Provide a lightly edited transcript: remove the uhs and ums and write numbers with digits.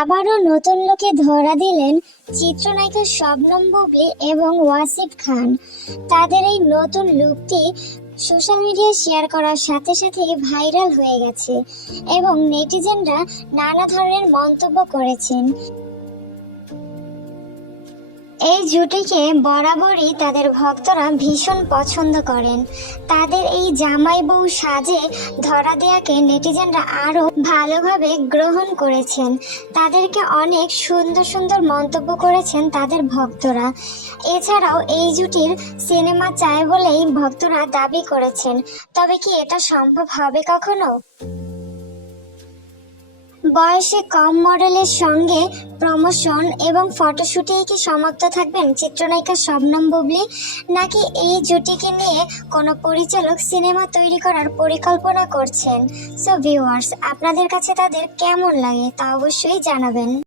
আবারও নতুন লোকে ধরা দিলেন চিত্রনায়িকা শবনম বুবলি এবং ওয়াসিফ খান। তাদের এই নতুন লুকটি সোশ্যাল মিডিয়ায় শেয়ার করার সাথে সাথেই ভাইরাল হয়ে গেছে এবং নেটিজেনরা নানা ধরনের মন্তব্য করেছেন। এই জুটিকে বরাবরই তাদের ভক্তরা ভীষণ পছন্দ করেন। তাদের এই জামাই বউ সাজে ধরা দেয়াকে নেটিজেনরা আরো ভালোভাবে গ্রহণ করেছেন। তাদেরকে অনেক সুন্দর সুন্দর মন্তব্য করেছেন তাদের ভক্তরা। এছাড়াও এই জুটির সিনেমা চায় বলেই ভক্তরা দাবি করেছেন। তবে কি এটা সম্ভব হবে কখনো? বয়সে কম মডেলের সঙ্গে প্রমোশন এবং ফটোশুটেই কি সমাপ্ত থাকবেন চিত্রনায়িকা শবনম বুবলি, নাকি এই জুটিকে নিয়ে কোনো পরিচালক সিনেমা তৈরি করার পরিকল্পনা করছেন? সো ভিউয়ার্স, আপনাদের কাছে তাদের কেমন লাগে তা অবশ্যই জানাবেন।